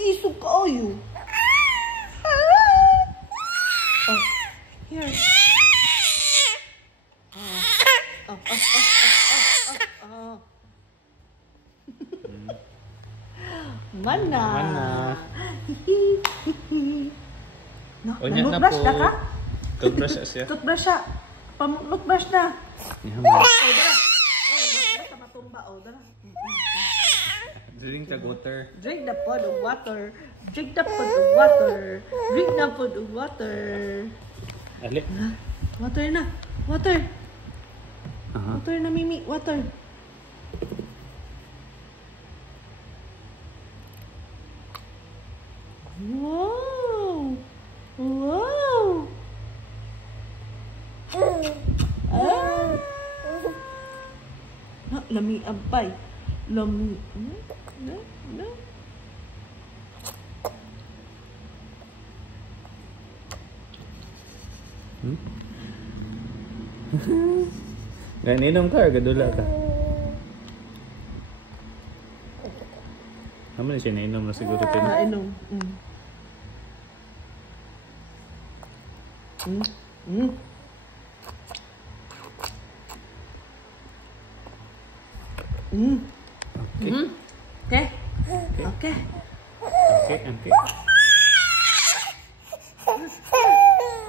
Isog ka ayo. Oh, here. Mana? No, nag-brush na ka? Toothbrush siya. Toothbrush siya. Pamukbrush na. Yan. Oh, dala. Basta matumba. Oh, dala. Drink the water. Drink the pot of water. Drink the pot of water. Drink the pot of water. Ali. Water na. Water. Aha. Water na, Mimi. Water. Wow! Wow! Lami ampay. Lami. No. Ganinom ka, gadula ka. Naman siya nainom na siguro ito. Nainom. Okay. Okay. Okay.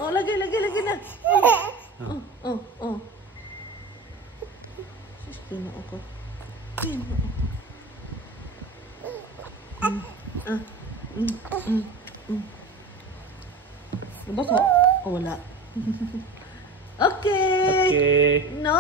Oh, lagi na. Oh. Sus, kina ako. Nabasa? Oh, wala. Okay. Okay. No.